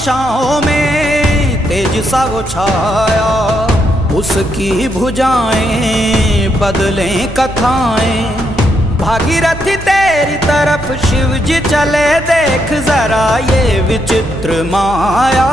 दिशाओं में तेज सा वो छाया, उसकी भुजाएं बदलें कथाएं। भागीरथी तेरी तरफ शिव जी चले, देख जरा ये विचित्र माया।